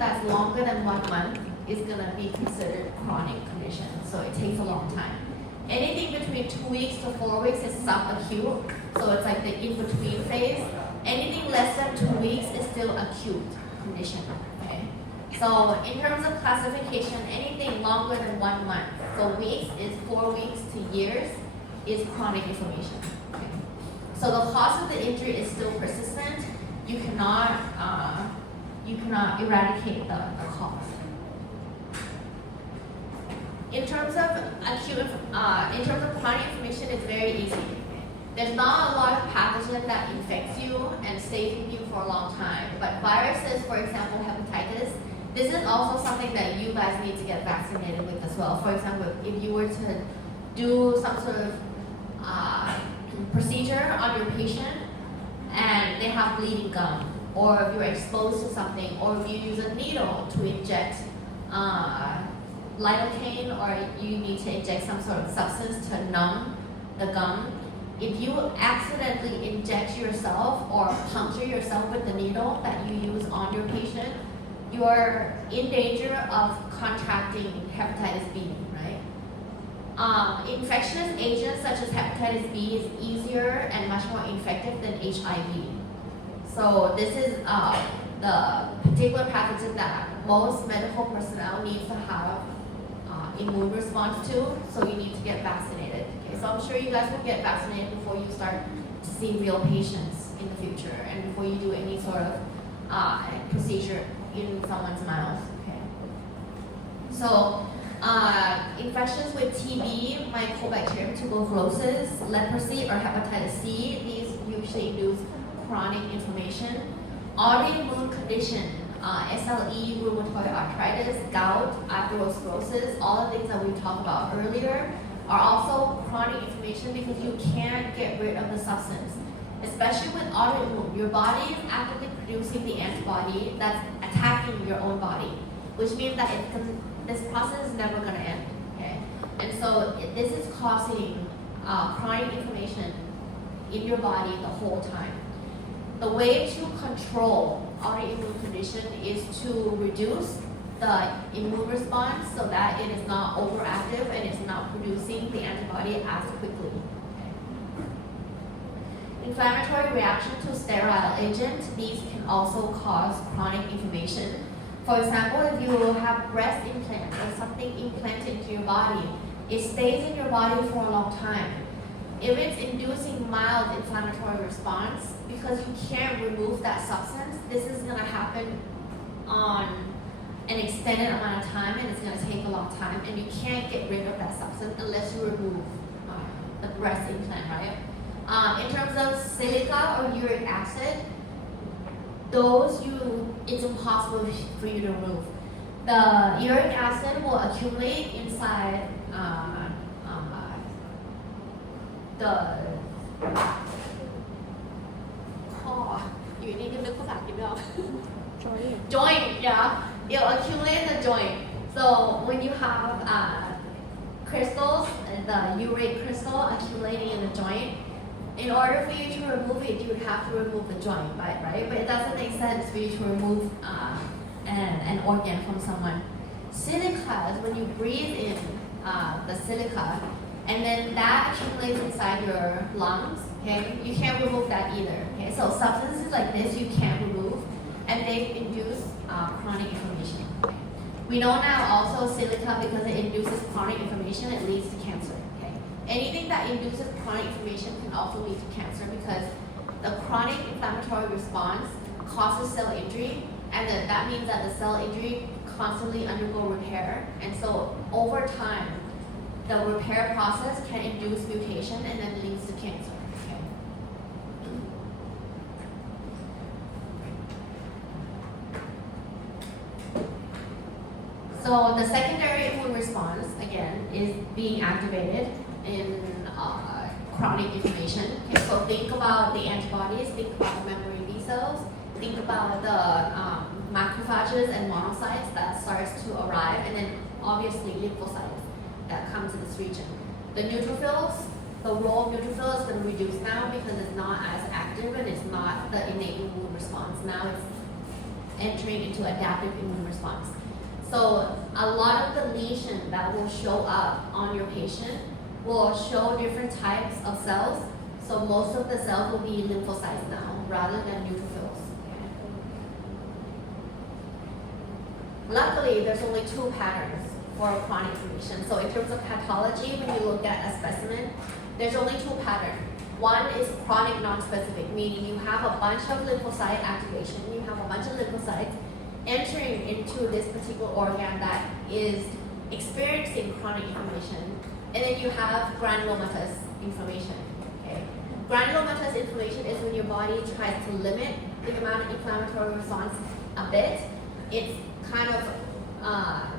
that's longer than 1 month is gonna be considered chronic condition. So it takes a long time. Anything between 2 weeks to 4 weeks is subacute. So it's like the in-between phase. Anything less than 2 weeks is still acute condition. Okay. So in terms of classification, anything longer than 1 month, so weeks is 4 weeks to years, is chronic inflammation. Okay. So the cause of the injury is still persistent. You cannot eradicate the cause. In terms of chronic inflammation, it's very easy. There's not a lot of pathogen that infects you and stays with you for a long time. But viruses, for example, hepatitis, this is also something that you guys need to get vaccinated with as well. For example, if you were to do some sort of procedure on your patient and they have bleeding gum, or if you're exposed to something, or if you use a needle to inject lidocaine, or you need to inject some sort of substance to numb the gum, if you accidentally inject yourself or puncture yourself with the needle that you use on your patient, you're in danger of contracting hepatitis B, right? Infectious agents such as hepatitis B is easier and much more effective than HIV. So this is the particular pathogen that most medical personnel need to have immune response to, so you need to get vaccinated. Okay, so I'm sure you guys will get vaccinated before you start to see real patients in the future and before you do any sort of procedure in someone's mouth. Okay. So infections with TB, Mycobacterium tuberculosis, leprosy, or hepatitis C, these usually induce chronic inflammation. Autoimmune condition, SLE, rheumatoid arthritis, gout, atherosclerosis, all the things that we talked about earlier are also chronic inflammation because you can't get rid of the substance. Especially with autoimmune, your body is actively producing the antibody that's attacking your own body, which means that this process is never going to end. Okay, and so this is causing chronic inflammation in your body the whole time. The way to control autoimmune condition is to reduce the immune response so that it is not overactive and it's not producing the antibody as quickly. Inflammatory reaction to steroid agent, these can also cause chronic inflammation. For example, if you have breast implant or something implanted into your body, it stays in your body for a long time. If it's inducing mild inflammatory response, because you can't remove that substance, this is going to happen on an extended amount of time and it's going to take a long time, and you can't get rid of that substance unless you remove the breast implant, right? In terms of silica or uric acid, it's impossible for you to remove. The uric acid will accumulate inside you need to look for joint, yeah. It'll accumulate in the joint. So when you have crystals, the uric crystal accumulating in the joint, in order for you to remove it, you would have to remove the joint, right? But it doesn't make sense for you to remove an organ from someone. Silica is when you breathe in the silica, and then that accumulates inside your lungs. Okay, you can't remove that either. Okay, so substances like this you can't remove, and they induce chronic inflammation. We know now also silica, because it induces chronic inflammation, it leads to cancer. Okay, anything that induces chronic inflammation can also lead to cancer because the chronic inflammatory response causes cell injury, and that means that the cell injury constantly undergo repair, and so over time the repair process can induce mutation and then leads to cancer. Okay. So the secondary immune response, again, is being activated in chronic inflammation. Okay, so think about the antibodies, think about the memory B cells, think about the macrophages and monocytes that starts to arrive, and then obviously lymphocytes that come to this region. The neutrophils, the role of neutrophil is going to reduce now because it's not as active and it's not the innate immune response. Now entering into adaptive immune response. So a lot of the lesion that will show up on your patient will show different types of cells. So most of the cells will be lymphocytes now rather than neutrophils. Luckily, there's only two patterns for chronic inflammation. So in terms of pathology, when you look at a specimen, there's only two patterns. One is chronic non-specific, meaning you have a bunch of lymphocyte activation, you have a bunch of lymphocytes entering into this particular organ that is experiencing chronic inflammation, and then you have granulomatous inflammation. Okay? Granulomatous inflammation is when your body tries to limit the amount of inflammatory response a bit. It's kind of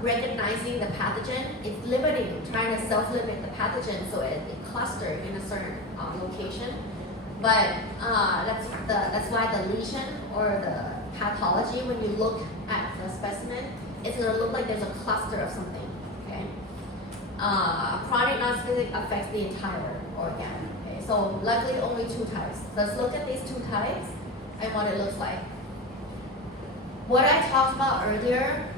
recognizing the pathogen, it's limiting, trying to self-limit the pathogen so it clusters in a certain location. But that's why the lesion or the pathology, when you look at the specimen, it's going to look like there's a cluster of something. Okay. Chronic non-specific affects the entire organ. Okay. So luckily only two types. Let's look at these two types and what it looks like. What I talked about earlier,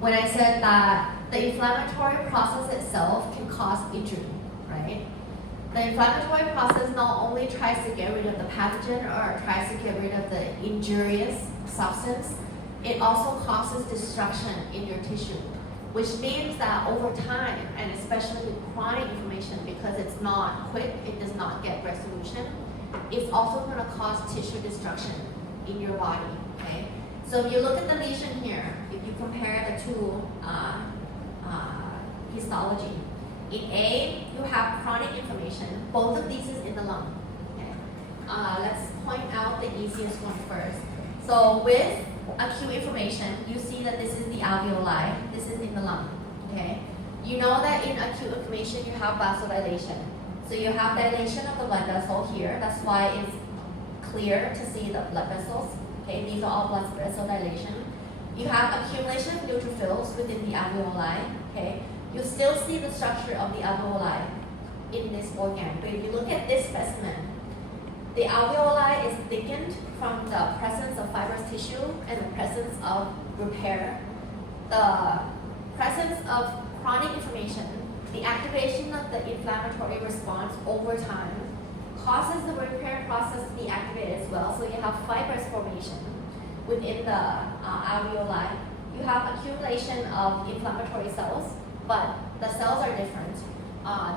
when I said that the inflammatory process itself can cause injury, right? The inflammatory process not only tries to get rid of the pathogen or tries to get rid of the injurious substance, it also causes destruction in your tissue, which means that over time, and especially with chronic inflammation, because it's not quick, it does not get resolution, it's also going to cause tissue destruction in your body. Okay? So if you look at the lesion here, if you compare the two histology, in A, you have chronic inflammation. Both of these is in the lung. Okay? Let's point out the easiest one first. So with acute inflammation, you see that this is the alveoli. This is in the lung. Okay? You know that in acute inflammation, you have vasodilation. So you have dilation of the blood vessel here. That's why it's clear to see the blood vessels. Okay, these are all blood vessel dilation. You have accumulation of neutrophils within the alveoli. Okay, you still see the structure of the alveoli in this organ. But if you look at this specimen, the alveoli is thickened from the presence of fibrous tissue and the presence of repair. The presence of chronic inflammation, the activation of the inflammatory response over time, causes the repair process to be activated as well. So you have fibrous formation within the alveoli. You have accumulation of inflammatory cells, but the cells are different.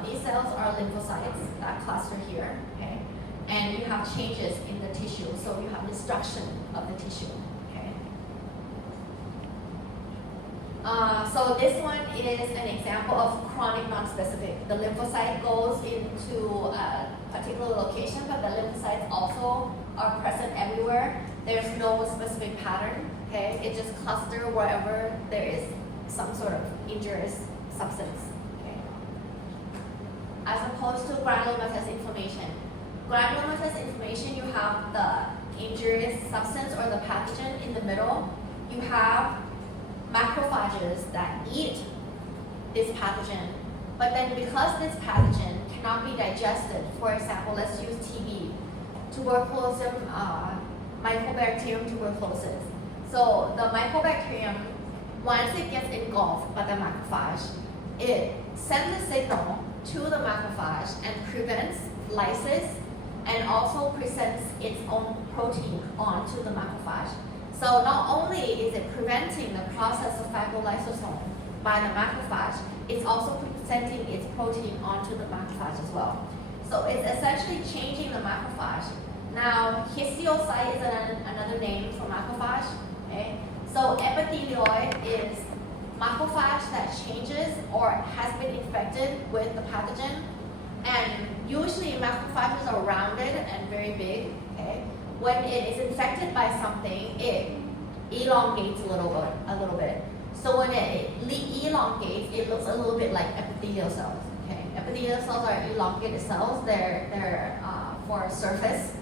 These cells are lymphocytes that cluster here, okay? And you have changes in the tissue, so you have destruction of the tissue, okay? So this one is an example of chronic non-specific. The lymphocyte goes into a particular location, but the lymphocytes also are present everywhere. There's no specific pattern, okay? It just clusters wherever there is some sort of injurious substance, okay? As opposed to granulomatous inflammation. Granulomatous inflammation, you have the injurious substance or the pathogen in the middle. You have macrophages that eat this pathogen, but then because this pathogen cannot be digested, for example, let's use TB, tuberculosum, Mycobacterium tuberculosis. So the mycobacterium, once it gets engulfed by the macrophage, it sends a signal to the macrophage and prevents lysis and also presents its own protein onto the macrophage. So not only is it preventing the process of fibrolysosome by the macrophage, it's also presenting its protein onto the macrophage as well. So it's essentially changing the macrophage. Now, histiocyte is another name for macrophage. Okay? So epithelioid is macrophage that changes or has been infected with the pathogen. And usually macrophages are rounded and very big. Okay? When it is infected by something, it elongates a little bit. So when it elongates, it looks a little bit like epithelial cells. Okay? Epithelial cells are elongated cells. They're for surface.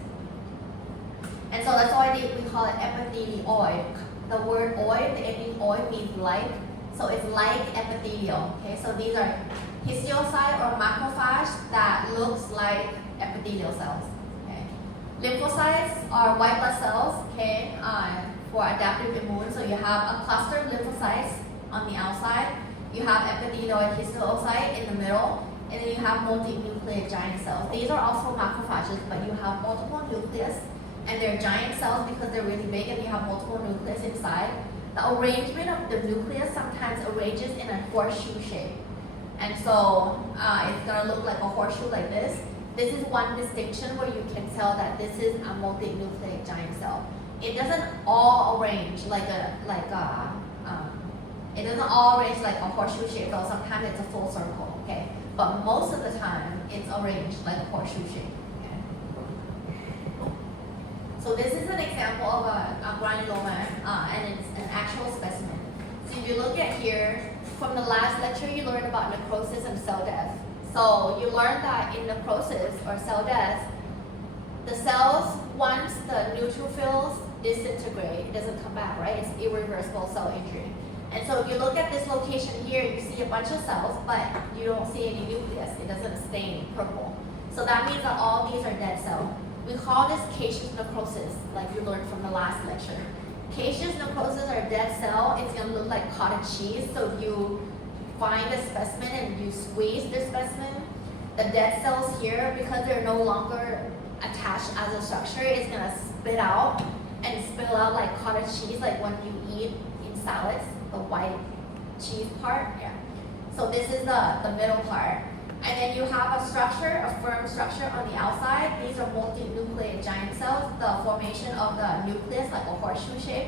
And so that's why we call it epithelioid. The word oid, the ending oid means like. So it's like epithelial. Okay? So these are histiocyte or macrophage that looks like epithelial cells. Okay? Lymphocytes are white blood cells, okay, for adaptive immune. So you have a cluster of lymphocytes on the outside, you have epithelioid histiocyte in the middle, and then you have multinucleate giant cells. These are also macrophages, but you have multiple nucleus, and they're giant cells because they're really big, and you have multiple nucleus inside. The arrangement of the nucleus sometimes arranges in a horseshoe shape. And so it's gonna look like a horseshoe like this. This is one distinction where you can tell that this is a multinucleate giant cell. It doesn't all arrange it doesn't all arrange like a horseshoe shape, though sometimes it's a full circle, okay? But most of the time, it's arranged like a horseshoe shape, okay? So this is an example of a granuloma, and it's an actual specimen. So if you look at here, from the last lecture, you learned about necrosis and cell death. So you learned that in necrosis or cell death, the cells, once the neutrophils disintegrate, it doesn't come back, right? It's irreversible cell injury. And so if you look at this location here, you see a bunch of cells, but you don't see any nucleus. It doesn't stain purple. So that means that all these are dead cells. We call this caseous necrosis, like you learned from the last lecture. Caseous necrosis or dead cell, it's gonna look like cottage cheese. So if you find a specimen and you squeeze the specimen, the dead cells here, because they're no longer attached as a structure, it's gonna spit out and spill out like cottage cheese, like when you eat in salads, the white cheese part, yeah. So this is the middle part. And then you have a structure, a firm structure on the outside. These are multinucleate giant cells, the formation of the nucleus, like a horseshoe shape.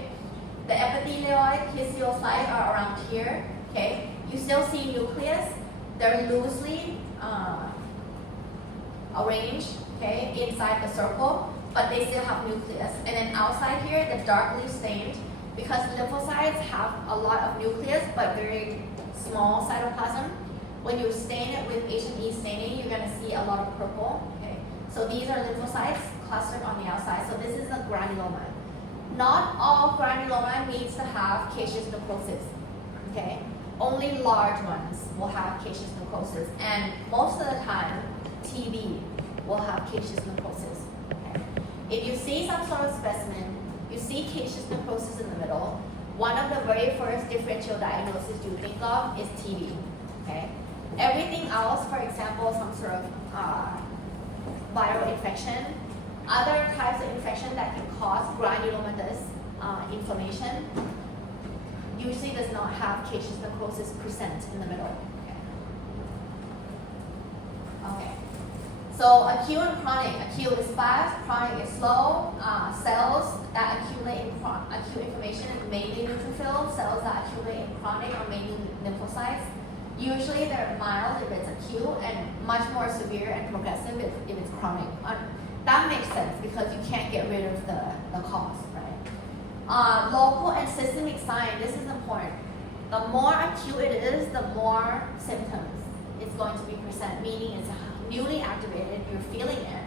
The epithelioid histiocyte are around here, okay? You still see nucleus. They're loosely arranged, okay, inside the circle, but they still have nucleus. And then outside here, the darkly stained, because lymphocytes have a lot of nucleus, but very small cytoplasm. When you stain it with H&E staining, you're gonna see a lot of purple, okay? So these are lymphocytes clustered on the outside. So this is a granuloma. Not all granuloma needs to have caseous necrosis, okay? Only large ones will have caseous necrosis, and most of the time, TB will have caseous necrosis, okay? If you see some sort of specimen, you see caseous necrosis in the middle, one of the very first differential diagnoses you think of is TB, okay? Everything else, for example, some sort of viral infection, other types of infection that can cause granulomatous inflammation, usually does not have caseous necrosis present in the middle. Okay. So acute and chronic. Acute is fast, chronic is slow. Cells that accumulate in acute inflammation is mainly neutrophils. Cells that accumulate in chronic are mainly lymphocytes. Usually they're mild if it's acute and much more severe and progressive if it's chronic. That makes sense because you can't get rid of the cause, right? Local and systemic sign, this is important. The more acute it is, the more symptoms it's going to be present, meaning it's newly activated, you're feeling it.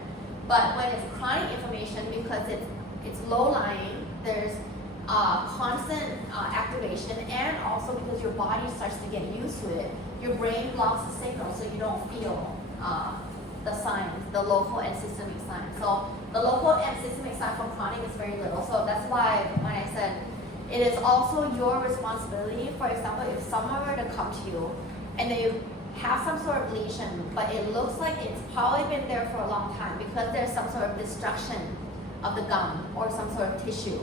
But when it's chronic inflammation, because it's low-lying, there's constant activation, and also because your body starts to get used to it, your brain blocks the signal so you don't feel the signs, the local and systemic signs. So the local and systemic sign for chronic is very little. So that's why when I said it is also your responsibility, for example, if someone were to come to you and they have some sort of lesion, but it looks like it's probably been there for a long time because there's some sort of destruction of the gum or some sort of tissue,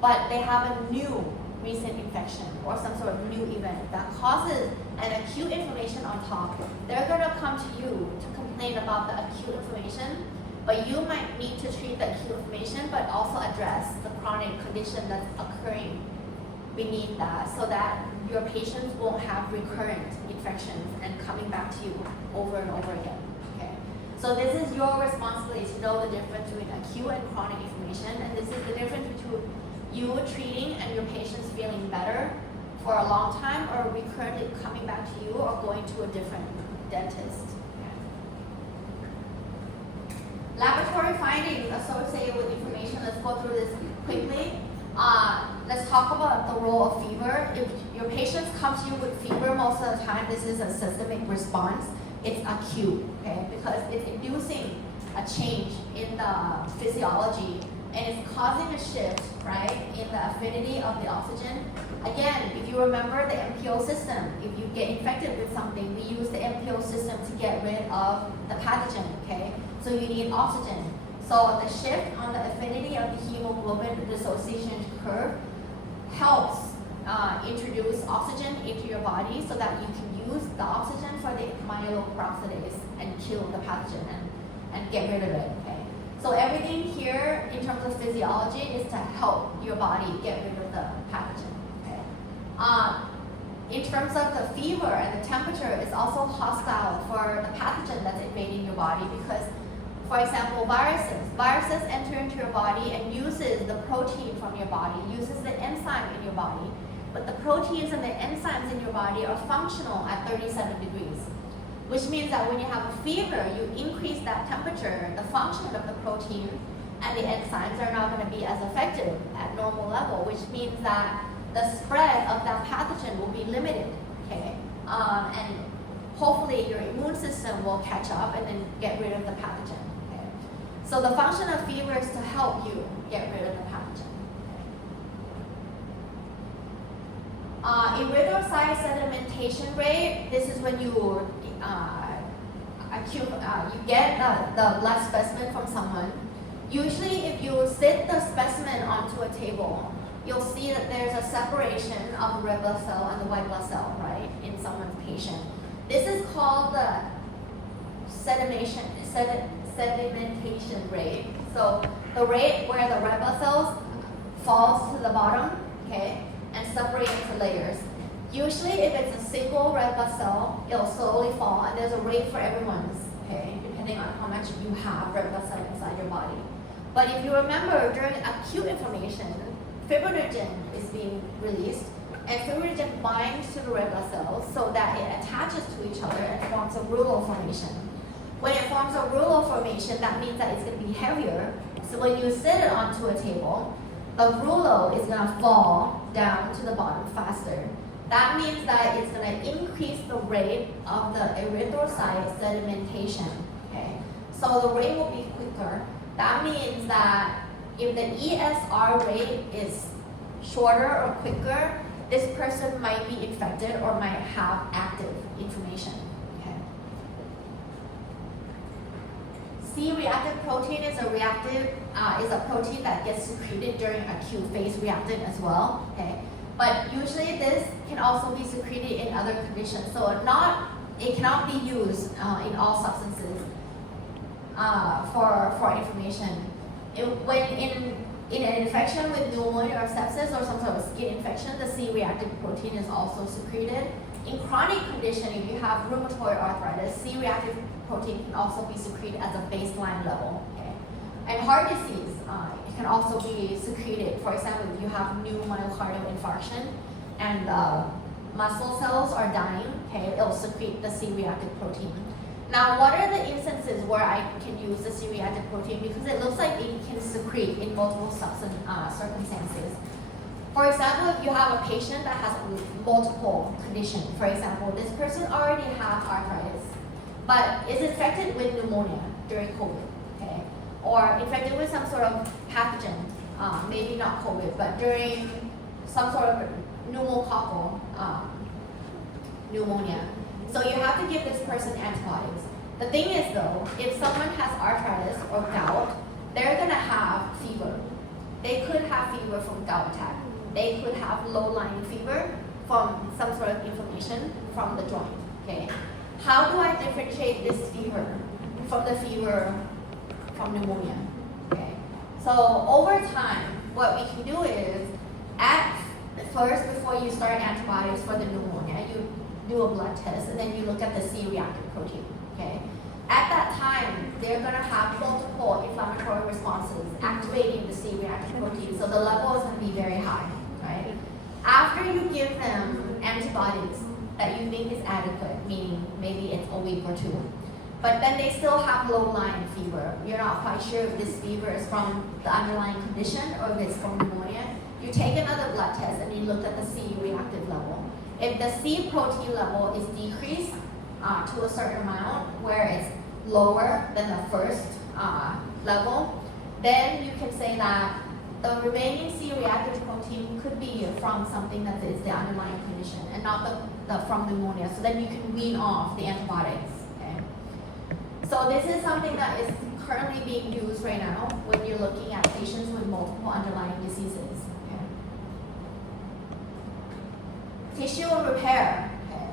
but they have a new recent infection or some sort of new event that causes an acute inflammation on top, they're going to come to you to complain about the acute inflammation, but you might need to treat the acute inflammation but also address the chronic condition that's occurring beneath that so that your patients won't have recurrent infections and coming back to you over and over again. Okay, so this is your responsibility to know the difference between acute and chronic inflammation, and this is the difference between you treating and your patients feeling better for a long time or recurrently coming back to you or going to a different dentist. Okay. Laboratory findings associated with inflammation. Let's go through this quickly. Let's talk about the role of fever. If your patients come to you with fever, most of the time this is a systemic response. It's acute, okay, because it's inducing a change in the physiology and it's causing a shift right, in the affinity of the oxygen. Again, if you remember the MPO system, if you get infected with something, we use the MPO system to get rid of the pathogen, okay? So you need oxygen. So the shift on the affinity of the hemoglobin dissociation curve helps introduce oxygen into your body so that you can use the oxygen for the myeloperoxidase and kill the pathogen and get rid of it, okay? So everything here in terms of physiology is to help your body get rid of the pathogen, okay? In terms of the fever and the temperature, it's also hostile for the pathogen that's invading your body because, for example, viruses enter into your body and uses the protein from your body, uses the enzyme in your body. But the proteins and the enzymes in your body are functional at 37 degrees, which means that when you have a fever, you increase that temperature, the function of the protein and the enzymes are not going to be as effective at normal level, which means that the spread of that pathogen will be limited, okay? And hopefully your immune system will catch up and then get rid of the pathogen, okay? So the function of fever is to help you get rid of the pathogen. Erythrocyte sedimentation rate, this is when you get the blood specimen from someone. Usually if you sit the specimen onto a table, you'll see that there's a separation of the red blood cell and the white blood cell, right, in someone's patient. This is called the sedimentation rate. So the rate where the red blood cells falls to the bottom, okay, and separate into layers. Usually if it's a single red blood cell, it'll slowly fall, and there's a rate for everyone's, okay, depending on how much you have red blood cell inside your body. But if you remember, during acute inflammation, fibrinogen is being released, and fibrinogen binds to the red blood cells so that it attaches to each other and forms a rouleau formation. When it forms a rouleau formation, that means that it's going to be heavier. So when you sit it onto a table, the rouleau is going to fall down to the bottom faster. That means that it's going to increase the rate of the erythrocyte sedimentation. Okay? So the rate will be quicker. That means that if the ESR rate is shorter or quicker, this person might be infected or might have active inflammation. Okay? C-reactive protein is a protein that gets secreted during acute phase reactive as well. Okay? But usually this can also be secreted in other conditions. So it cannot be used in all substances for inflammation. When in an infection with pneumonia or sepsis or some sort of skin infection, the C-reactive protein is also secreted. In chronic condition, if you have rheumatoid arthritis, C-reactive protein can also be secreted as a baseline level. Okay? And heart disease, it can also be secreted. For example, if you have new myocardial infarction and muscle cells are dying, okay, it'll secrete the C-reactive protein. Now, what are the instances where I can use the C-reactive protein? Because it looks like it can secrete in multiple circumstances. For example, if you have a patient that has multiple conditions, for example, this person already has arthritis, but is infected with pneumonia during COVID, okay? Or infected with some sort of pathogen, maybe not COVID, but during some sort of pneumococcal pneumonia. So you have to give this person antibiotics. The thing is though, if someone has arthritis or gout, they're gonna have fever. They could have fever from gout attack. They could have low-lying fever from some sort of inflammation from the joint, okay? How do I differentiate this fever from the fever from pneumonia, okay? So over time, what we can do is, at first, before you start antibiotics for the pneumonia, you do a blood test, and then you look at the C-reactive protein, okay? At that time, they're gonna have multiple inflammatory responses activating the C-reactive protein, so the level is gonna be very high, right? After you give them antibiotics that you think is adequate, meaning maybe it's a week or two, but then they still have low-lying fever. You're not quite sure if this fever is from the underlying condition or if it's from pneumonia. You take another blood test and you look at the C-reactive level. If the C protein level is decreased to a certain amount, where it's lower than the first level, then you can say that the remaining C-reactive protein could be from something that is the underlying condition and not from pneumonia, so then you can wean off the antibiotics. Okay? So this is something that is currently being used right now when you're looking at patients with multiple underlying diseases. Okay? Tissue repair. Okay?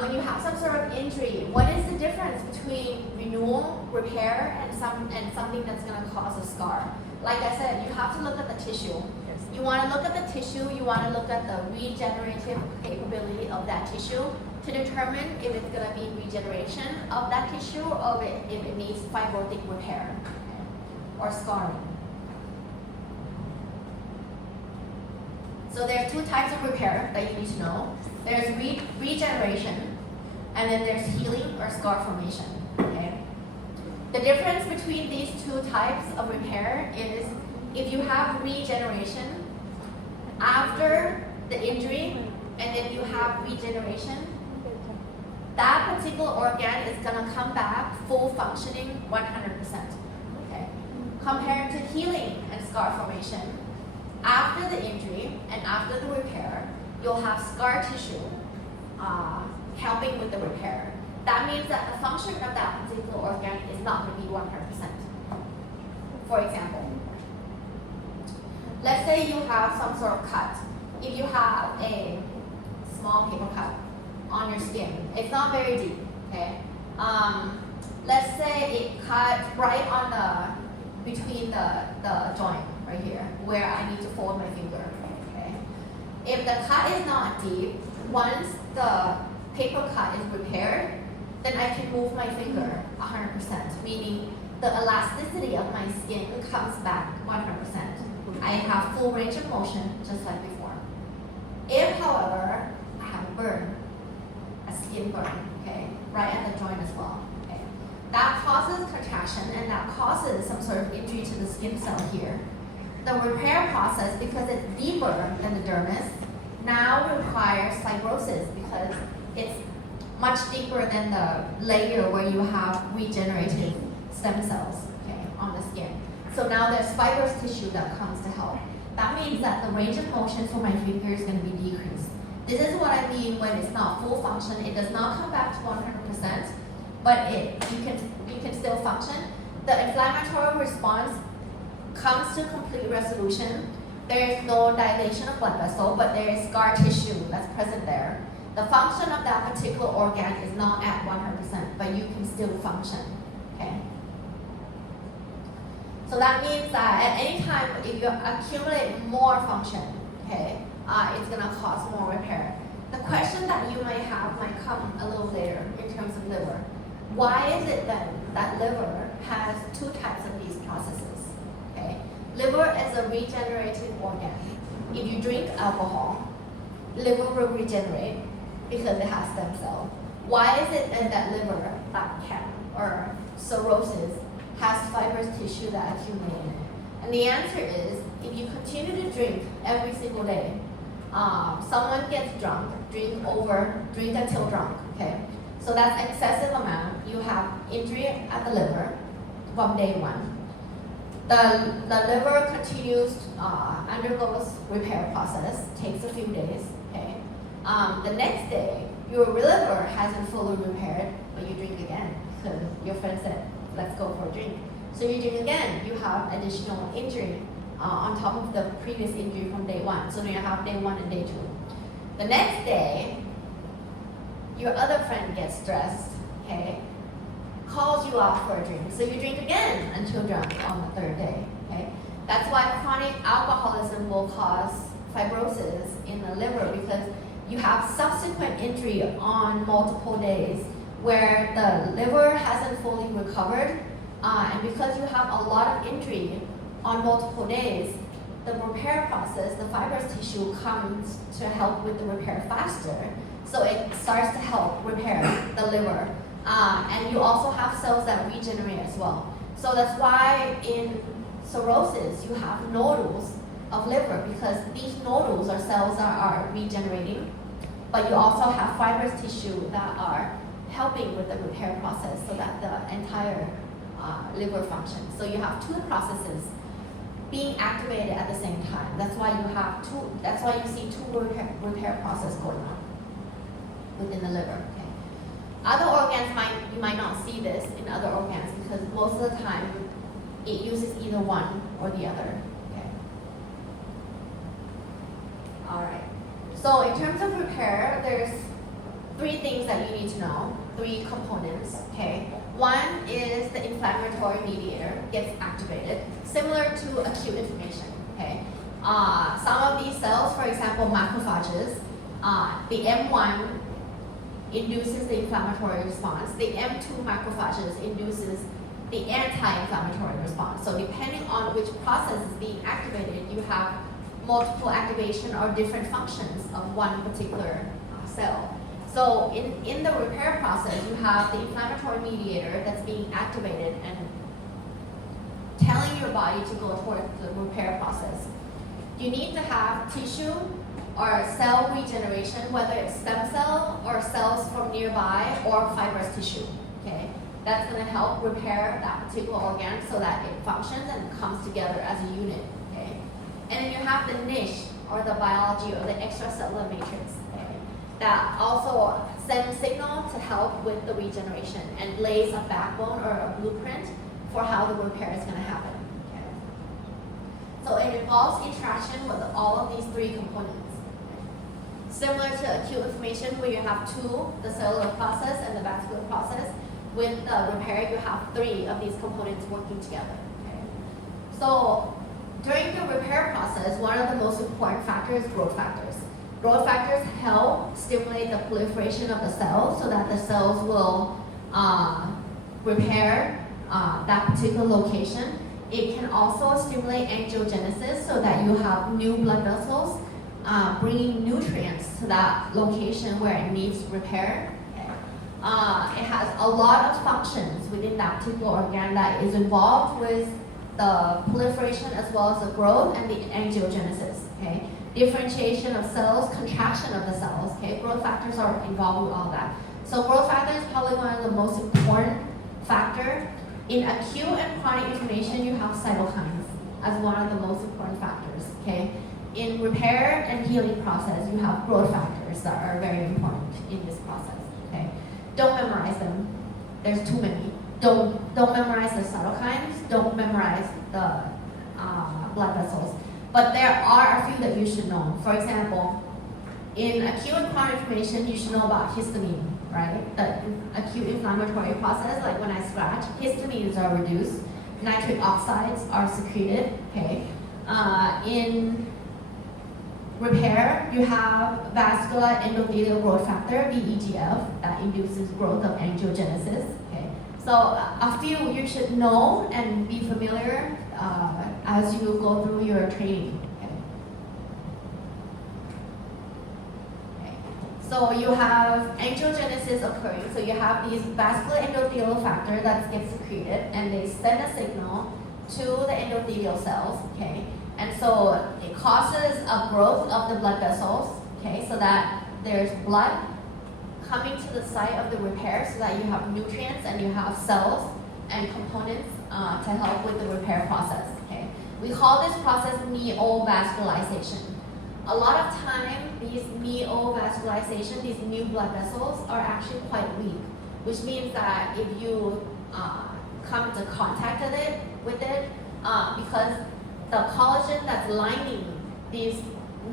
When you have some sort of injury, what is the difference between renewal, repair, and something that's going to cause a scar? Like I said, you have to look at the tissue. You want to look at the tissue, you want to look at the regenerative capability of that tissue to determine if it's going to be regeneration of that tissue or if it needs fibrotic repair or scarring. So there's two types of repair that you need to know. There's regeneration, and then there's healing or scar formation. Okay? The difference between these two types of repair is if you have regeneration after the injury and then you have regeneration, that particular organ is going to come back full functioning 100%. Okay? Compared to healing and scar formation, after the injury and after the repair, you'll have scar tissue helping with the repair. That means that the function of that particular organ is not going to be 100%. For example, let's say you have some sort of cut. If you have a small paper cut on your skin, it's not very deep, okay? Let's say it cut right on between the joint right here, where I need to fold my finger, okay? If the cut is not deep, once the paper cut is repaired, then I can move my finger 100%, meaning the elasticity of my skin comes back 100%. I have full range of motion, just like before. If, however, I have a burn, a skin burn, okay, right at the joint as well, okay, that causes contraction and that causes some sort of injury to the skin cell here. The repair process, because it's deeper than the dermis, now requires fibrosis because it's much deeper than the layer where you have regenerative stem cells, okay, on the skin. So now there's fibrous tissue that comes to help. That means that the range of motion for my finger is going to be decreased. This is what I mean when it's not full function. It does not come back to 100%, but you can still function. The inflammatory response comes to complete resolution. There is no dilation of blood vessel, but there is scar tissue that's present there. The function of that particular organ is not at 100%, but you can still function, okay? So that means that at any time, if you accumulate more function, okay, it's gonna cause more repair. The question that you might have might come a little later in terms of liver. Why is it then that liver has two types of these processes, okay? Liver is a regenerative organ. If you drink alcohol, liver will regenerate because it has stem cells. Why is it that liver, or cirrhosis, has fibrous tissue that accumulated? And the answer is, if you continue to drink every single day, someone gets drunk, drink until drunk, okay? So that's excessive amount. You have injury at the liver from day one. The liver continues, undergoes repair process, takes a few days, okay? The next day, your liver hasn't fully repaired, but you drink again because your friend said, let's go for a drink. So you drink again, you have additional injury on top of the previous injury from day one. So now you have day one and day two. The next day, your other friend gets stressed, okay? Calls you out for a drink. So you drink again until drunk on the third day, okay? That's why chronic alcoholism will cause fibrosis in the liver, because you have subsequent injury on multiple days where the liver hasn't fully recovered, and because you have a lot of injury on multiple days, the repair process, the fibrous tissue comes to help with the repair faster, so it starts to help repair the liver. And you also have cells that regenerate as well. So that's why in cirrhosis you have nodules of liver, because these nodules are cells that are regenerating, but you also have fibrous tissue that are helping with the repair process so that the entire liver functions. So you have two processes. being activated at the same time. That's why you see two repair process going on within the liver. Okay. Other organs you might not see this in other organs because most of the time it uses either one or the other. Okay. All right. So in terms of repair, there's three things that you need to know, three components. Okay. One is the inflammatory mediator gets activated, similar to acute inflammation. Okay. Some of these cells, for example, macrophages, the M1 induces the inflammatory response. The M2 macrophages induces the anti-inflammatory response. So depending on which process is being activated, you have multiple activation or different functions of one particular cell. So in the repair process, you have the inflammatory mediator that's being activated and telling your body to go towards the repair process. You need to have tissue or cell regeneration, whether it's stem cell or cells from nearby or fibrous tissue. Okay, that's going to help repair that particular organ so that it functions and comes together as a unit. Okay, and then you have the niche or the biology or the extracellular matrix. Okay, that also sends signal to help with the regeneration and lays a backbone or a blueprint for how the repair is going to happen. Okay, so it involves interaction with all of these three components. Similar to acute inflammation where you have two, the cellular process and the vascular process, with the repair you have three of these components working together. Okay? So during the repair process, one of the most important factors is growth factors. Growth factors help stimulate the proliferation of the cells so that the cells will repair that particular location. It can also stimulate angiogenesis so that you have new blood vessels bringing nutrients to that location where it needs repair. Okay. It has a lot of functions within that particular organ that is involved with the proliferation as well as the growth and the angiogenesis. Okay. Differentiation of cells, contraction of the cells. Okay. Growth factors are involved with all that. So growth factor is probably one of the most important factor. In acute and chronic inflammation, you have cytokines as one of the most important factors. Okay. In repair and healing process, you have growth factors that are very important in this process. Okay, don't memorize them. There's too many. Don't memorize the cytokines. Don't memorize the blood vessels. But there are a few that you should know. For example, in acute and chronic inflammation, you should know about histamine, right? The acute inflammatory process, like when I scratch, histamines are reduced. Nitric oxides are secreted. Okay, in repair, you have vascular endothelial growth factor, VEGF, that induces growth of angiogenesis. Okay, so a few you should know and be familiar as you go through your training. Okay. So you have angiogenesis occurring. So you have these vascular endothelial factor that gets secreted, and they send a signal to the endothelial cells. Okay. And so it causes a growth of the blood vessels, okay, so that there's blood coming to the site of the repair so that you have nutrients and you have cells and components to help with the repair process, okay. We call this process neovascularization. A lot of time, these neovascularization, these new blood vessels are actually quite weak, which means that if you come into contact with it, because the collagen that's lining these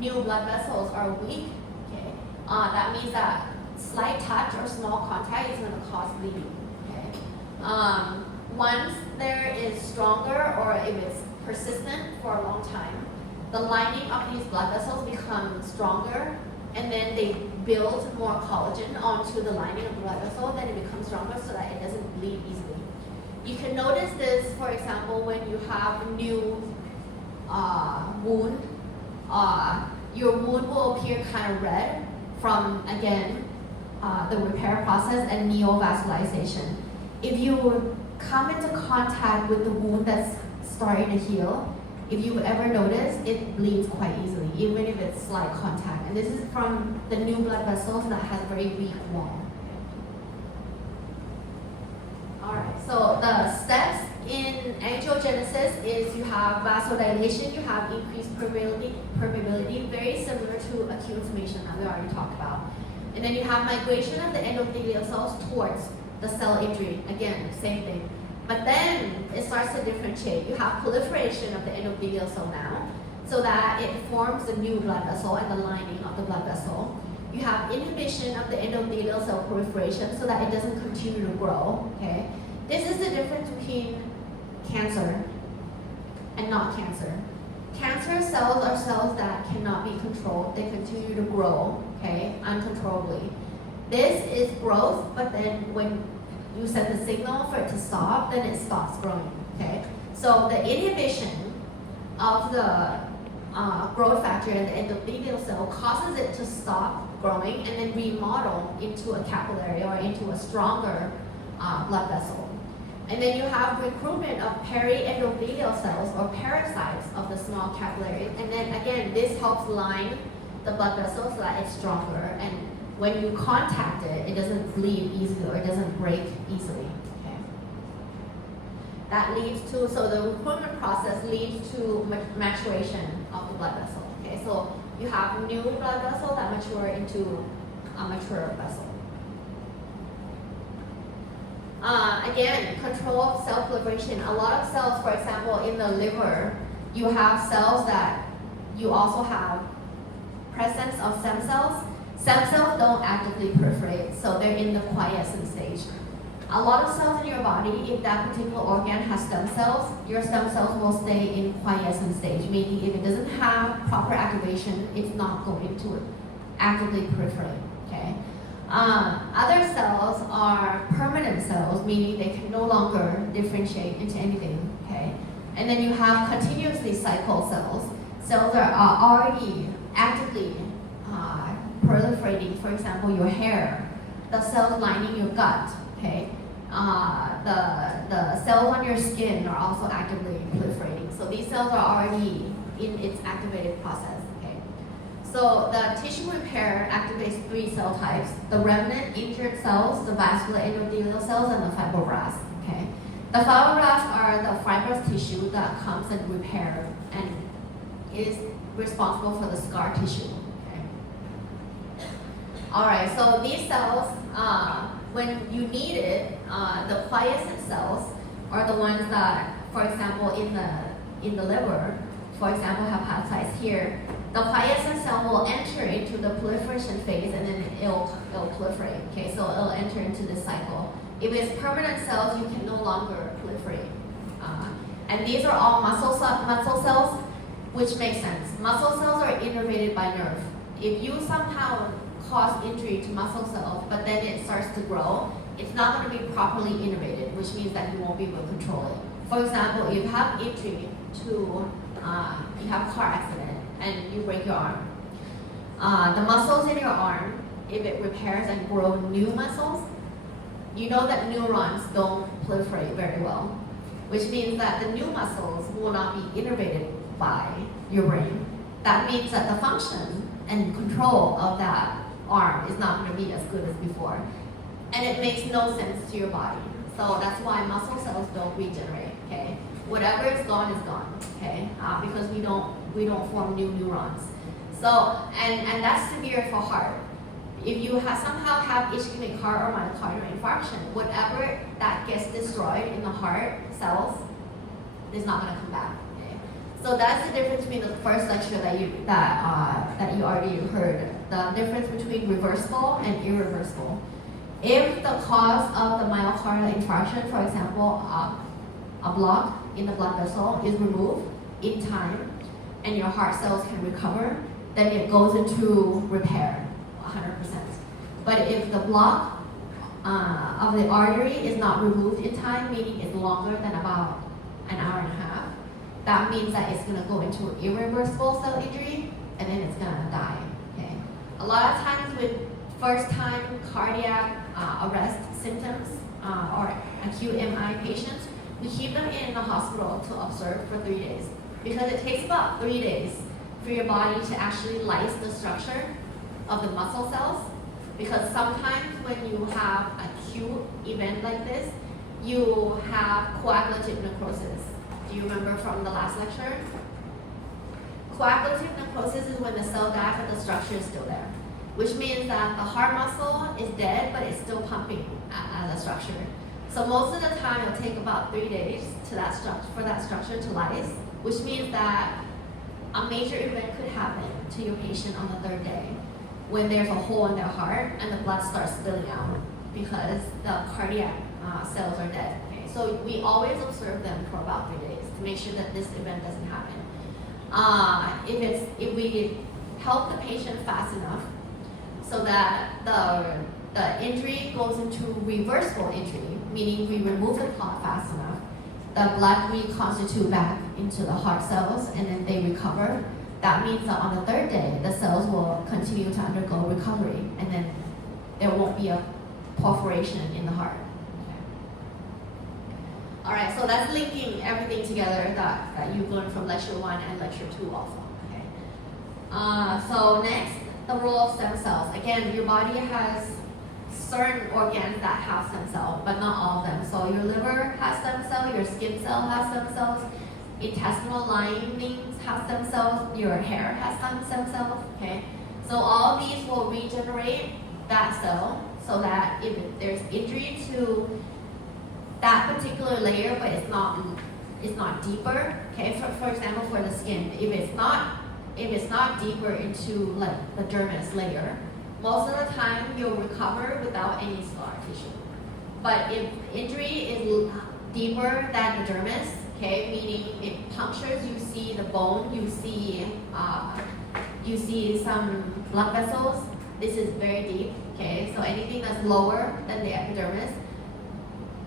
new blood vessels are weak, okay? That means that slight touch or small contact is going to cause bleeding, okay? Once there is stronger or if it's persistent for a long time, the lining of these blood vessels becomes stronger and then they build more collagen onto the lining of the blood vessel, then it becomes stronger so that it doesn't bleed easily. You can notice this, for example, when you have a new wound, your wound will appear kind of red from, again, the repair process and neovascularization. If you come into contact with the wound that's starting to heal, if you ever notice, it bleeds quite easily, even if it's slight contact. And this is from the new blood vessels that has a very weak wall. Alright, so the steps in angiogenesis angiogenesis is you have vasodilation, you have increased permeability, very similar to acute inflammation that we already talked about. And then you have migration of the endothelial cells towards the cell injury. Again, same thing. But then it starts to differentiate. You have proliferation of the endothelial cell now, so that it forms a new blood vessel and the lining of the blood vessel. You have inhibition of the endothelial cell proliferation so that it doesn't continue to grow. Okay, this is the difference between cancer and not cancer. Cancer cells are cells that cannot be controlled. They continue to grow, okay, uncontrollably. This is growth, but then when you send the signal for it to stop, then it stops growing, okay? So the inhibition of the growth factor in the endothelial cell causes it to stop growing and then remodel into a capillary or into a stronger blood vessel. And then you have recruitment of periendothelial cells or parasites of the small capillary. And then again, this helps line the blood vessel so that it's stronger. And when you contact it, it doesn't bleed easily or it doesn't break easily. Okay. That leads to, so the recruitment process leads to maturation of the blood vessel. Okay, so you have new blood vessel that mature into a mature vessel. Again, control of cell proliferation. A lot of cells, for example, in the liver, you have cells that you also have presence of stem cells. Stem cells don't actively proliferate, so they're in the quiescent stage. A lot of cells in your body, if that particular organ has stem cells, your stem cells will stay in quiescent stage, meaning if it doesn't have proper activation, it's not going to actively proliferate, okay? Other cells are permanent cells, meaning they can no longer differentiate into anything, okay? And then you have continuously cycle cells. Cells that are already actively proliferating, for example, your hair, the cells lining your gut, okay? The cells on your skin are also actively proliferating. So these cells are already in its activated process, okay? So the tissue repair activates 3 cell types: the remnant injured cells, the vascular endothelial cells, and the fibroblasts, okay? The fibroblasts are the fibrous tissue that comes and repairs and is responsible for the scar tissue. All right, so these cells, when you need it, the quiescent cells are the ones that, for example, in the liver, for example, hepatocytes here, the quiescent cell will enter into the proliferation phase and then it'll proliferate. Okay, so it'll enter into this cycle. If it's permanent cells, you can no longer proliferate. And these are all muscle cells, which makes sense. Muscle cells are innervated by nerve. If you somehow cause injury to muscle cells, but then it starts to grow, it's not going to be properly innervated, which means that you won't be able to control it. For example, if you have injury to, you have a car accident and you break your arm. The muscles in your arm, if it repairs and grow new muscles, you know that neurons don't proliferate very well, which means that the new muscles will not be innervated by your brain. That means that the function and control of that arm is not going to be as good as before. And it makes no sense to your body. So that's why muscle cells don't regenerate, okay? Whatever is gone, okay? Because we don't form new neurons. So, and that's severe for heart. If you somehow have ischemic heart or myocardial infarction, whatever that gets destroyed in the heart cells is not going to come back. Okay? So that's the difference between the first lecture that you already heard. The difference between reversible and irreversible. If the cause of the myocardial infarction, for example, a block in the blood vessel is removed in time, and your heart cells can recover, then it goes into repair, 100%. But if the block of the artery is not removed in time, meaning it's longer than about an hour and a half, that means that it's going to go into irreversible cell injury, and then it's going to die. Okay. A lot of times with first-time cardiac arrest symptoms or acute MI patients, we keep them in the hospital to observe for 3 days, because it takes about 3 days for your body to actually lyse the structure of the muscle cells. Because sometimes when you have acute event like this, you have coagulative necrosis. Do you remember from the last lecture? Coagulative necrosis is when the cell dies but the structure is still there, which means that the heart muscle is dead but it's still pumping as a structure. So most of the time it'll take about 3 days for that structure to lyse, which means that a major event could happen to your patient on the 3rd day when there's a hole in their heart and the blood starts spilling out because the cardiac cells are dead. Okay? So we always observe them for about 3 days to make sure that this event doesn't happen. If we help the patient fast enough so that the injury goes into reversible injury, meaning we remove the clot fast enough, the blood reconstitute back into the heart cells and then they recover. That means that on the 3rd day, the cells will continue to undergo recovery and then there won't be a perforation in the heart. Okay. All right, so that's linking everything together that you've learned from lecture 1 and lecture 2 also. Okay. So next, the role of stem cells. Again, your body has certain organs that have stem cells, but not all of them. So your liver has stem cells, your skin cell has stem cells, intestinal linings have stem cells, your hair has stem cells, okay? So all these will regenerate that cell so that if there's injury to that particular layer, but it's not deeper, okay? For example, for the skin, if it's not deeper into like the dermis layer, most of the time you'll recover without any scar tissue. But if injury is deeper than the dermis, okay, meaning it punctures, you see the bone, you see some blood vessels, this is very deep, okay? So anything that's lower than the epidermis,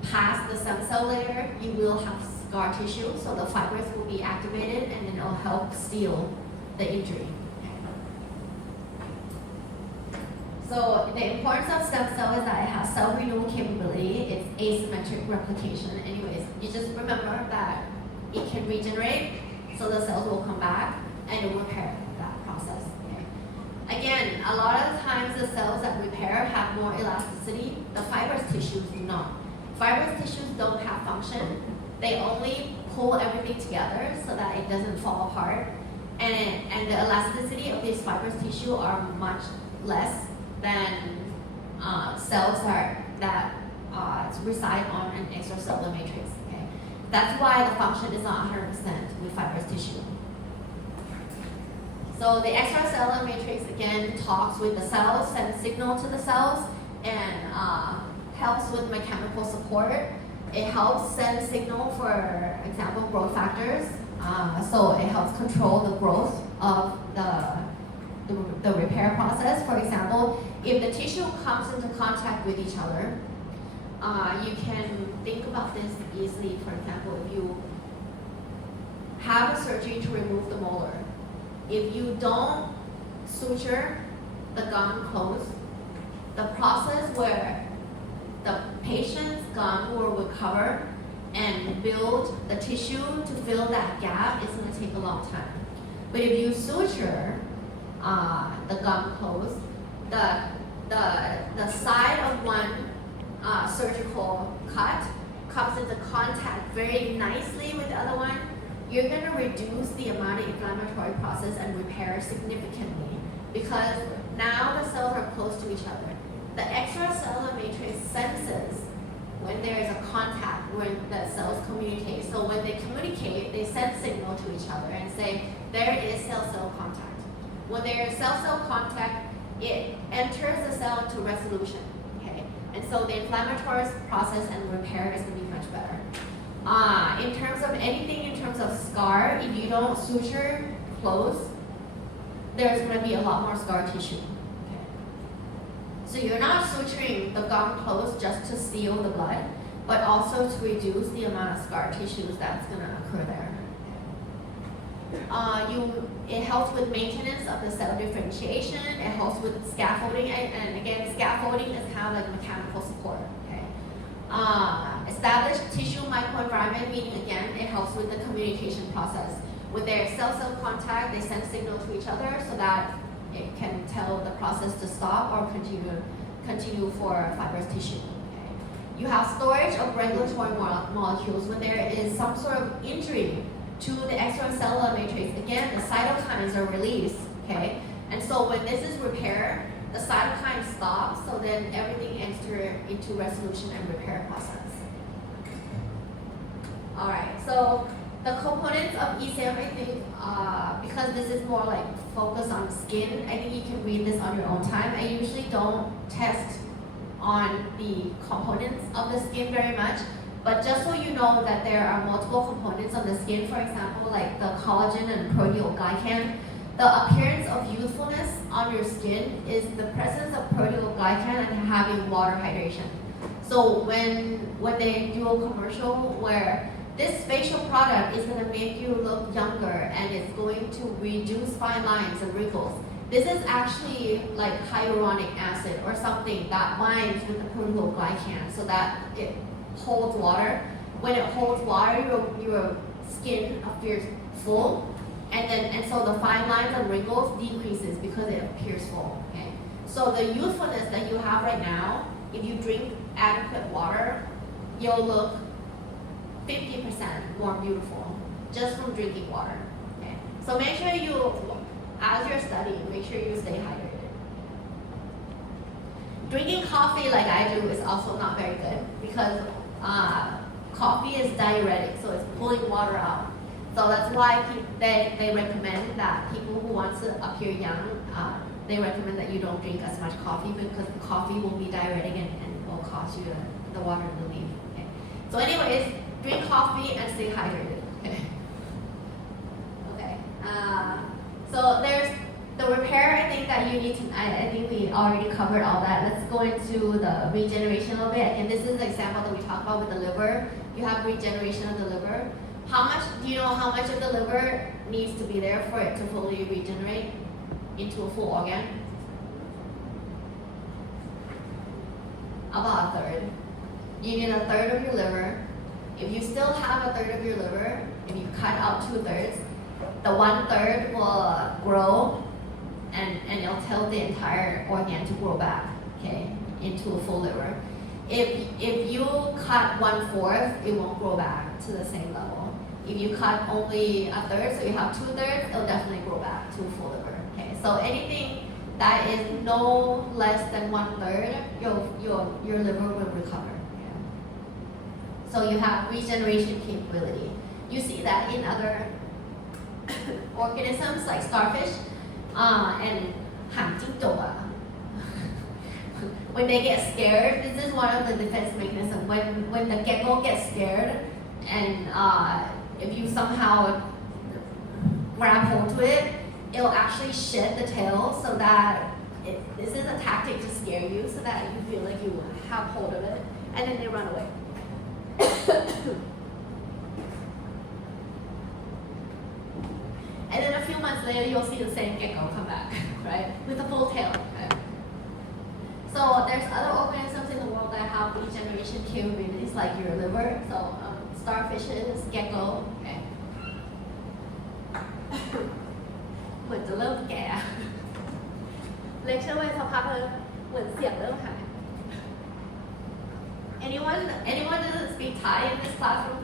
past the stem cell layer, you will have scar tissue, so the fibers will be activated and then it'll help seal the injury. So the importance of stem cell is that it has cell renewal capability, it's asymmetric replication. Anyways, you just remember that it can regenerate, so the cells will come back and it will repair that process. Okay? Again, a lot of times the cells that repair have more elasticity, the fibrous tissues do not. Fibrous tissues don't have function, they only pull everything together so that it doesn't fall apart. And the elasticity of these fibrous tissue are much less than cells that reside on an extracellular matrix. Okay? That's why the function is not 100% with fibrous tissue. So the extracellular matrix again talks with the cells, sends signal to the cells, and helps with mechanical support. It helps send signal, for example, growth factors. So it helps control the growth of the repair process. For example, if the tissue comes into contact with each other, you can think about this easily. For example, if you have a surgery to remove the molar, if you don't suture the gum closed, the process where the patient's gum will recover and build the tissue to fill that gap is going to take a long time. But if you suture the gum closed, the side of one surgical cut comes into contact very nicely with the other one, you're going to reduce the amount of inflammatory process and repair significantly because now the cells are close to each other. The extracellular matrix senses when there is a contact, when the cells communicate. So when they communicate, they send signal to each other and say, there is cell-cell contact. When there is cell-cell contact, it enters the cell into resolution, okay? And so the inflammatory process and repair is going to be much better. In terms of anything, in terms of scar, if you don't suture close, there's going to be a lot more scar tissue. So you're not suturing the gum closed just to seal the blood, but also to reduce the amount of scar tissues that's going to occur there. It helps with maintenance of the cell differentiation. It helps with scaffolding, and again, scaffolding is kind of like mechanical support. Okay. Established tissue microenvironment, meaning again, it helps with the communication process. With their cell-cell contact, they send signal to each other so that it can tell the process to stop or continue for fibrous tissue. Okay. you have storage of regulatory molecules when there is some sort of injury to the extracellular matrix. Again, the cytokines are released, okay? And so when this is repaired, the cytokine stops, so then everything enters into resolution and repair process. All right, so the components of ECM, I think, because this is more like focused on skin, I think you can read this on your own time. I usually don't test on the components of the skin very much, but just so you know that there are multiple components of the skin, for example, like the collagen and proteoglycan. The appearance of youthfulness on your skin is the presence of proteoglycan and having water hydration. So when they do a commercial where this facial product is going to make you look younger and it's going to reduce fine lines and wrinkles, this is actually like hyaluronic acid or something that binds with the proteoglycan so that it holds water. When it holds water, your skin appears full. And so the fine lines and wrinkles decreases because it appears full. Okay? So the youthfulness that you have right now, if you drink adequate water, you'll look 50% more beautiful just from drinking water. Okay? So make sure you, as you're studying, make sure you stay hydrated. Drinking coffee like I do is also not very good because coffee is diuretic, so it's pulling water out. So that's why they recommend that people who want to appear young, they recommend that you don't drink as much coffee because coffee will be diuretic and will cause you the water to leave. Okay? So anyways, drink coffee and stay hydrated. Okay. Okay. So there's the repair. I think that you need to. I think we already covered all that. Let's go into the regeneration a little bit. And this is the example that we talked about with the liver. You have regeneration of the liver. How much, do you know how much of the liver needs to be there for it to fully regenerate into a full organ? About a third. You need a third of your liver. If you still have a third of your liver, if you cut out 2/3, the 1/3 will grow and it'll tell the entire organ to grow back, okay, into a full liver. If you cut 1/4, it won't grow back to the same level. If you cut only a third, so you have 2/3, it'll definitely grow back to a full liver. Okay, so anything that is no less than 1/3, your liver will recover. Okay? So you have regeneration capability. You see that in other organisms like starfish and 海金豆 when they get scared, this is one of the defense mechanisms. When the gecko gets scared and if you somehow grab hold to it, it'll actually shed the tail so that this is a tactic to scare you so that you feel like you have hold of it, and then they run away. And then a few months later, you'll see the same gecko come back, right? With a full tail. Okay? So there's other organisms in the world that have regeneration capabilities like your liver. So starfishes, gecko. Okay. เหมือนจะเริ่มแก่เลคเชอร์ไปสักพักเลยเหมือนเสียงเริ่มหาย Anyone doesn't speak Thai in this classroom?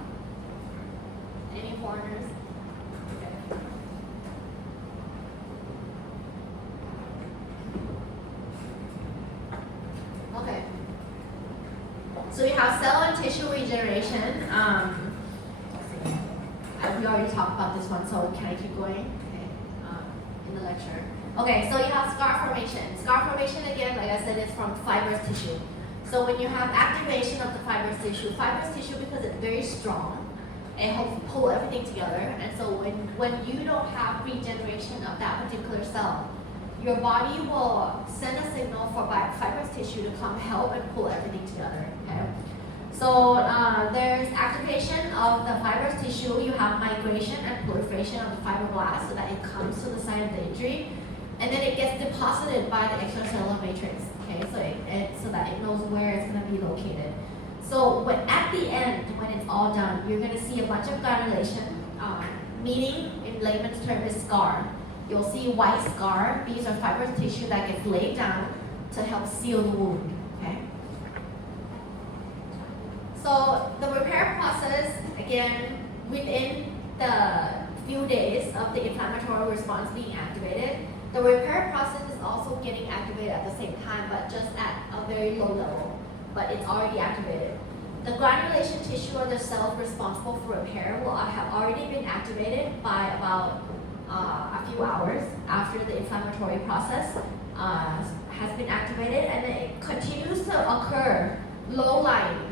Any foreigners? Okay. So we have cell and tissue regeneration. We already talked about this one, so can I keep going? Okay. In the lecture. Okay, so you have scar formation. Scar formation, again, like I said, is from fibrous tissue. So when you have activation of the fibrous tissue because it's very strong, it helps pull everything together. And so when you don't have regeneration of that particular cell, your body will send a signal for fibrous tissue to come help and pull everything together. Okay? So there's activation of the fibrous tissue. You have migration and proliferation of the fibroblast so that it comes to the site of the injury, and then it gets deposited by the extracellular matrix. Okay, so that it knows where it's going to be located. So at the end, when it's all done, you're going to see a bunch of granulation, meaning in layman's term is scar. You'll see white scar. These are fibrous tissue that gets laid down to help seal the wound. Okay. So the repair process, again, within the few days of the inflammatory response being activated, the repair process is also getting activated at the same time, but just at a very low level, but it's already activated. The granulation tissue or the cells responsible for repair will have already been activated by about a few hours after the inflammatory process has been activated, and it continues to occur low-lying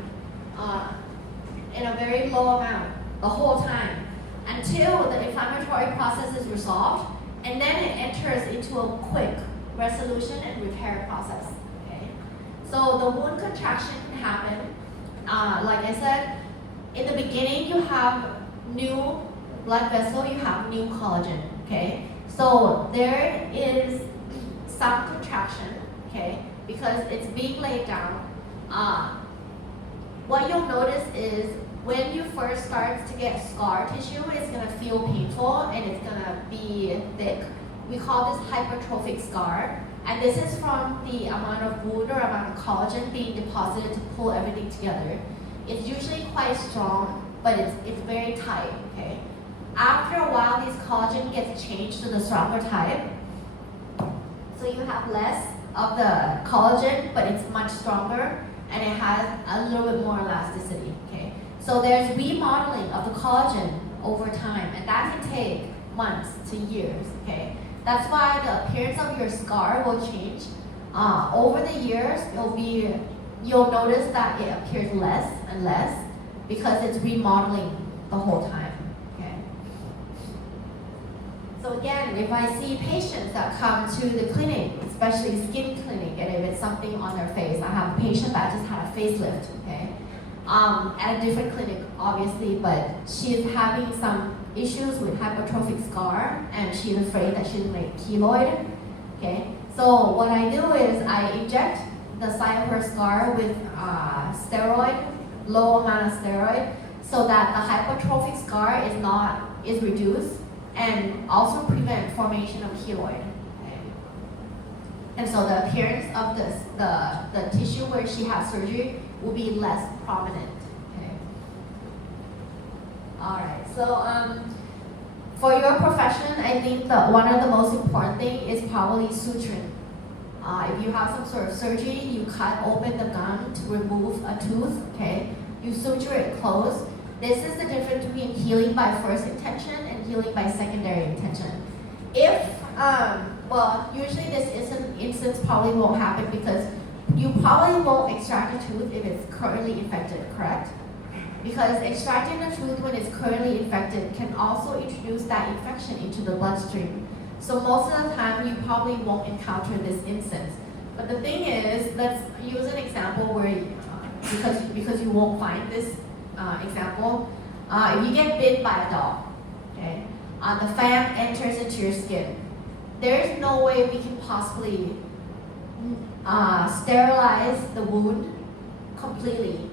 in a very low amount the whole time until the inflammatory process is resolved, and then it enters into a quick resolution and repair process. Okay, so the wound contraction can happen. Like I said, in the beginning you have new blood vessel, you have new collagen. Okay, so there is some contraction. Okay, because it's being laid down. What you'll notice is when you first start to get scar tissue, it's gonna feel painful and it's gonna be thick. We call this hypertrophic scar, and this is from the amount of wound or amount of collagen being deposited to pull everything together. It's usually quite strong, but it's very tight. Okay. After a while, this collagen gets changed to the stronger type, so you have less of the collagen, but it's much stronger and it has a little bit more elasticity. Okay, so there's remodeling of the collagen over time, and that can take months to years. Okay, that's why the appearance of your scar will change. Over the years, you'll notice that it appears less and less because it's remodeling the whole time. Okay. So again, if I see patients that come to the clinic, especially skin clinic, and if it's something on their face, I have a patient that just had a facelift, okay, at a different clinic, obviously, but she's having some issues with hypertrophic scar, and she's afraid that she's like keloid, okay. So what I do is I inject the site of her scar with steroid, low amount of steroid, so that the hypertrophic scar is reduced, and also prevent formation of keloid. And so the appearance of the tissue where she has surgery will be less prominent. Okay. All right. So for your profession, I think one of the most important thing is probably suturing. If you have some sort of surgery, you cut open the gum to remove a tooth. Okay. You suture it closed. This is the difference between healing by first intention and healing by secondary intention. If well, usually this instance probably won't happen because you probably won't extract a tooth if it's currently infected, correct? Because extracting a tooth when it's currently infected can also introduce that infection into the bloodstream. So most of the time you probably won't encounter this instance. But the thing is, let's use an example where, because you won't find this example, if you get bit by a dog, okay, the fang enters into your skin. There's no way we can possibly sterilize the wound completely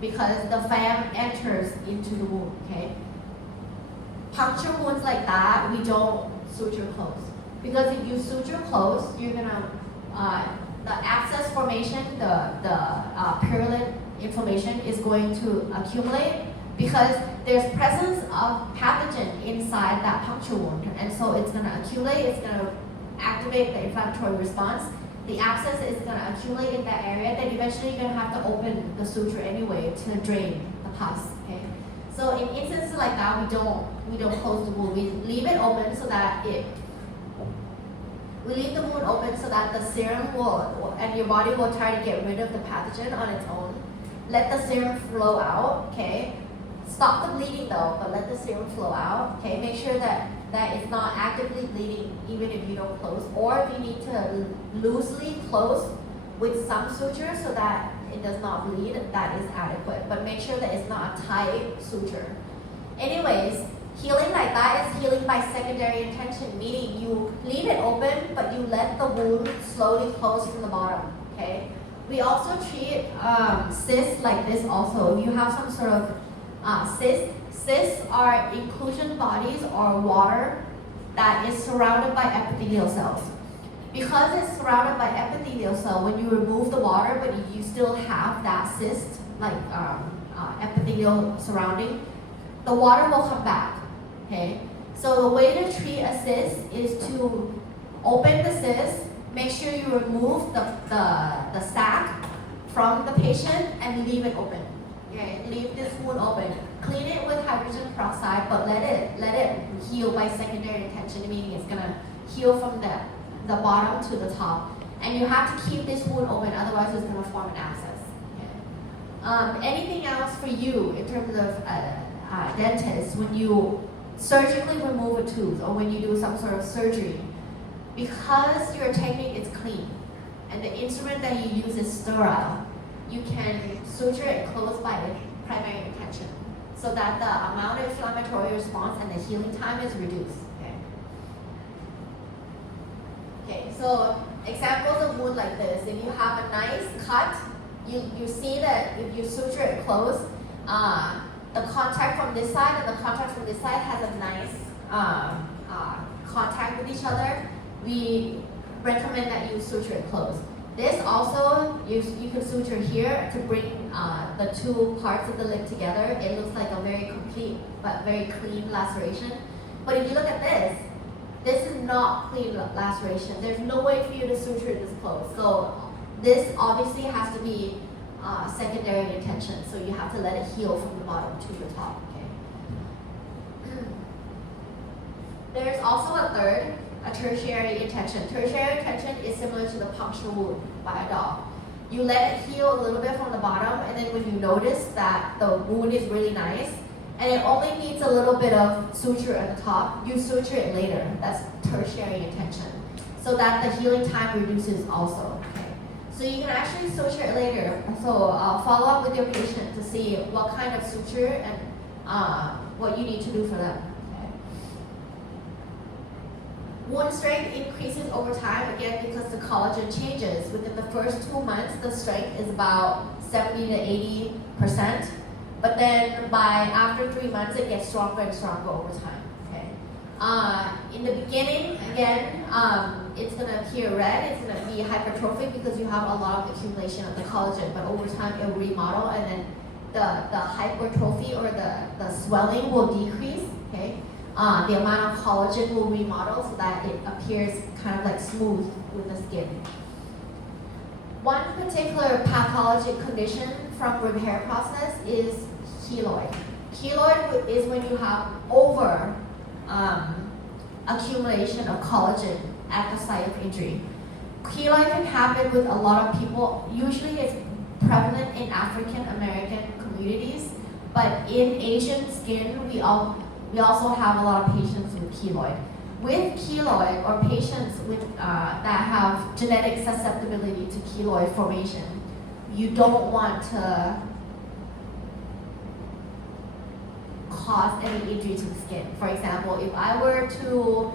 because the fang enters into the wound, okay? Puncture wounds like that, we don't suture close. Because if you suture close, you're gonna, the abscess formation, the purulent inflammation is going to accumulate because there's presence of pathogen inside that puncture wound, and so it's going to accumulate, it's going to activate the inflammatory response. The abscess is going to accumulate in that area, then eventually you're going to have to open the suture anyway to drain the pus. Okay, so in instances like that, we don't close the wound. We leave it open so that we leave the wound open so that the serum will, and your body will try to get rid of the pathogen on its own. Let the serum flow out, okay? Stop the bleeding though, but let the serum flow out, okay? Make sure that it's not actively bleeding even if you don't close. Or if you need to loosely close with some suture so that it does not bleed, that is adequate. But make sure that it's not a tight suture. Anyways, healing like that is healing by secondary intention, meaning you leave it open, but you let the wound slowly close from the bottom, okay? We also treat cysts like this also. If you have some sort of cysts are inclusion bodies or water that is surrounded by epithelial cells. Because it's surrounded by epithelial cell, when you remove the water, but you still have that cyst, like epithelial surrounding, the water will come back. Okay. So the way to treat a cyst is to open the cyst, make sure you remove the sac from the patient and leave it open. Okay, leave this wound open. Clean it with hydrogen peroxide, but let it heal by secondary intention, meaning it's gonna heal from the bottom to the top. And you have to keep this wound open, otherwise it's gonna form an abscess. Okay. Anything else for you in terms of dentist when you surgically remove a tooth or when you do some sort of surgery? Because your technique is clean and the instrument that you use is sterile, you can suture it close by the primary intention so that the amount of inflammatory response and the healing time is reduced. Okay, so examples of wound like this, if you have a nice cut, you see that if you suture it close, the contact from this side and the contact from this side has a nice contact with each other. We recommend that you suture it close. This also, you can suture here to bring the two parts of the lip together. It looks like a very complete but very clean laceration. But if you look at this is not clean laceration. There's no way for you to suture this close. So this obviously has to be secondary intention. So you have to let it heal from the bottom to the top. Okay. There's also a tertiary intention. Tertiary intention is similar to the puncture wound by a dog. You let it heal a little bit from the bottom, and then when you notice that the wound is really nice, and it only needs a little bit of suture at the top, you suture it later. That's tertiary intention. So that the healing time reduces also. Okay. So you can actually suture it later. So follow up with your patient to see what kind of suture and what you need to do for them. Wound strength increases over time, again, because the collagen changes. Within the first 2 months, the strength is about 70 to 80%. But then after 3 months, it gets stronger and stronger over time. Okay. In the beginning, again, it's going to appear red. It's going to be hypertrophic because you have a lot of accumulation of the collagen. But over time, it will remodel, and then the hypertrophy or the swelling will decrease. Okay. The amount of collagen will remodel so that it appears kind of like smooth with the skin. One particular pathologic condition from repair process is keloid. Keloid is when you have over accumulation of collagen at the site of injury. Keloid can happen with a lot of people. Usually it's prevalent in African American communities, but in Asian skin, we also have a lot of patients with keloid. With keloid or patients with that have genetic susceptibility to keloid formation, you don't want to cause any injury to the skin. For example, if I were to,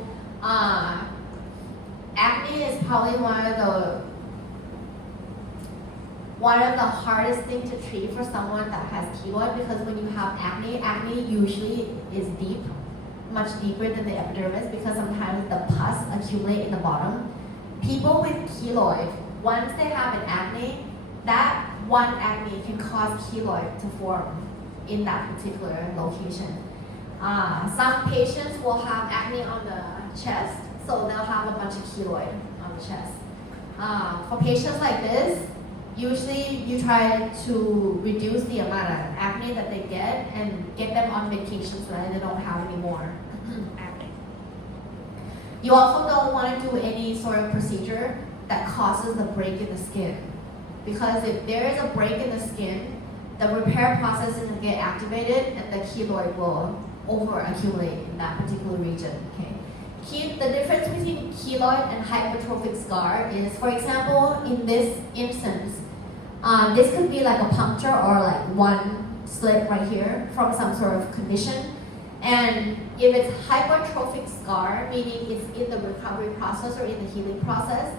acne is probably one of the hardest things to treat for someone that has keloid, because when you have acne usually is deep, much deeper than the epidermis, because sometimes the pus accumulate in the bottom. People with keloid, once they have an acne, that one acne can cause keloid to form in that particular location. Some patients will have acne on the chest, so they'll have a bunch of keloid on the chest. For patients like this, usually you try to reduce the amount of acne that they get and get them on medication so that they don't have any more acne. You also don't want to do any sort of procedure that causes a break in the skin, because if there is a break in the skin, the repair process is going to get activated and the keloid will over-accumulate in that particular region. Okay. The difference between keloid and hypertrophic scar is, for example, in this instance, this could be like a puncture or like one slit right here from some sort of condition. And if it's hypertrophic scar, meaning it's in the recovery process or in the healing process,